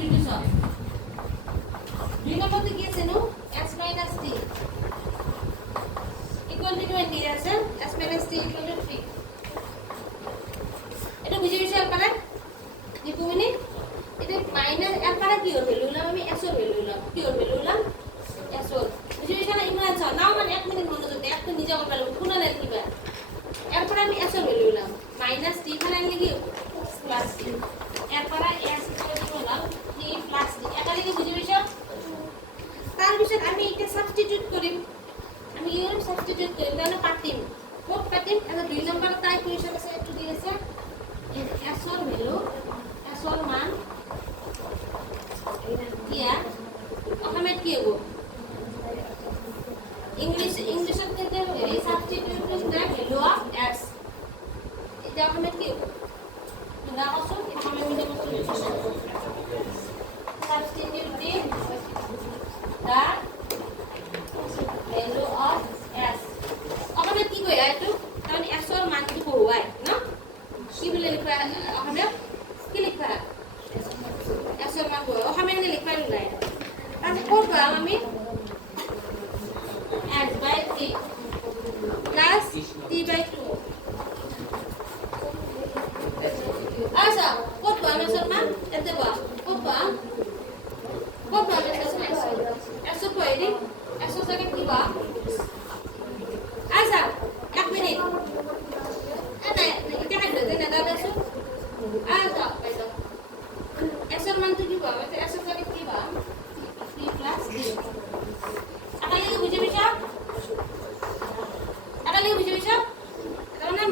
2 2 2 নম্বরতে কি আছে no x minus t equal to 20 আছে x minus t equal to 3 এটা বুঝে গেছো আপনারা দেখো মানে এটা মাইনাস আপনারা কি হবে লইলাম আমি s এর ভ্যালু লইলাম কি হবে লইলাম s এর বুঝে গেছো না ইমরান স্যার নাও মানে 1 মিনিট মনোযোগ দিয়ে একটা নিজে করবে কোন না লিখবা এরপর আমি s এর ভ্যালু লইলাম মাইনাস t খানে লিখি প্লাস t এরপর s ইকুয়াল টু লইলাম t প্লাস t এটা লিখে বুঝে গেছো তার বিষয়ে আমি এটা সাবস্টিটিউট করি আমি এর সাবস্টিটিউট করি তাহলে পাটিম কোড পাটিম এটা 2 নম্বর তাই কোয়েশ্চন আছে একটু দিয়েছে s এর ভ্যালু s এর মান দিয়া ওখানে কি হবে ইংলিশের ক্ষেত্রে এই substitute is the value of s এটা ওখানে কি হবে না আসো ওখানে মিলে বসে substituting the value of s ওখানে কি কই একটু তাহলে s এর মান কি হয় না কি বলে লিখা ওখানে কি লিখা s এর মান হয় ওখানে নে লিখা নাই তাহলে করব আমি s by t plus t by 2 আচ্ছা করব আমি s এর মান এতে বা করব আমি s এর মান s এর পরে s এর জায়গায় কি বা আচ্ছা 1 মিনিট ana এটা হাইড্রো দেন দাদা সো আচ্ছা পাইছো s এর মান তো কি বা s এর জায়গায় কি বা t plus d আকালে বুঝে বিছা তাহলে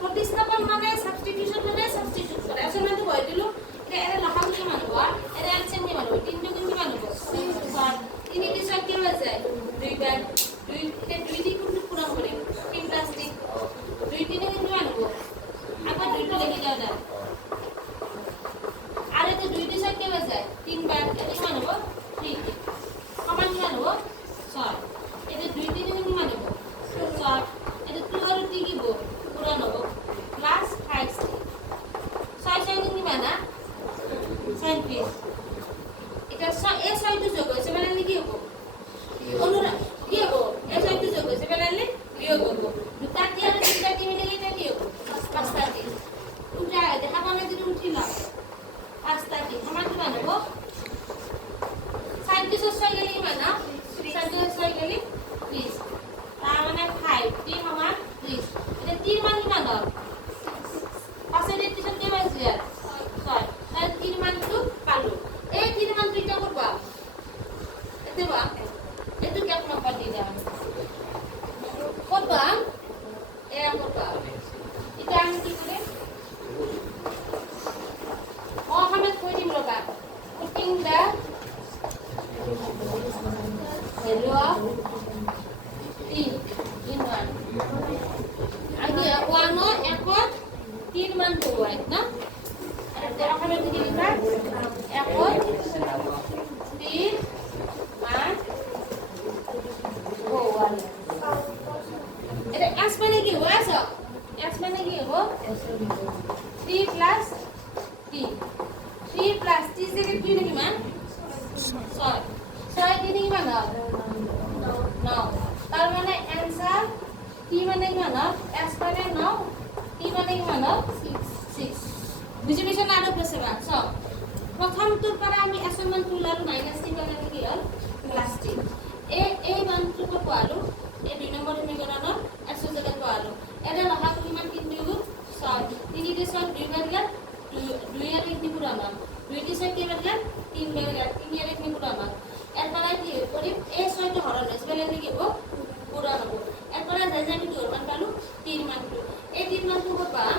প্রতিস্থাপন মানে সাবস্টিটিউশন মানে সাবস্টিটিউট করে s এর মান তো বই দিল এটা এর লহাগ কি মানব এর এলসিএম কি মানব 3 টো কি মানব 6 3 টি সব কি হয়ে যায় 2 বার 2 তে 2 টি কিন্তু পুরো করে 3 প্লাস 3 2 টি নে কি মানব আবার 2 টো লিখে যাও না আরে তো 2 টি সব কি হয়ে যায় 3 বার এটা কি মানব 3 টি সমান কি মানব 6 এটা 2 টি নে কি মানব 6 এটা 2 আর 3 কি গো পুরো নব প্লাস 5 6 6 কি মানা 37 এটা এ 6 টো যোগ হইছে মানে কি হবো অনুরা কি হবো এ 6 টো যোগ হইছে মানে বিয়োগ হবো দুটা কি আর তিনটা কি মিলে এটা কি হবো 5টা কি উল্টা দেখা পালে যদি উঠিলা 5টা কি আমরা কি বানাবো 60 টি 6 গেলে কি বানা 60 6 গেলে 30 তার মানে 5 টি সমান 30 এটা 3 মান কি বানাও পাশে দিতে সত্যি বাজে 6 তাহলে 3 মান তো পালো এই 3 মান দুইটা করবা এতে বা এত কি আপনা পাটি দাও করবা এরা করবা এটা আমি কি করে ওখানে কই দিম লগা পুটিং দা ভ্যালু অফ t in 1 আগে 1 ও একত 3 মান তো হয় না এটা ওখানে কি লিখা একত 3 মান ও 1 এটা s মানে কি হয় s মানে কি হবে 3 প্লাস t 3 প্লাস t থেকে কি নাকি মান 6 6 কি নাকি মান 9 তার মানে आंसर t মানে কি মান s মানে 9 t মানে কি মান 6 বুঝি বিছে না আরো প্রশ্ন আছে প্রথম তোর পরে আমি s এর মান তুলার মাইনাস t মানে কি হল প্লাস t এই মানটুকু পালো এই 2 নম্বর সমীকরণ s এর জায়গায় পালো এটা লহা পরিমাণ কি দিব 7 3 তে 7 2 বার গেল 2 এর কি পুরো মান 2 তে 7 কি বার গেল 3 বার গেল 3 এর কি পুরো মান এরপর কি করি এই 6 টো হরণ আছে বলে কি হবে পুরো হবে এরপর জানি কি মান পালো 3 মান এই 3 মান তো পাবা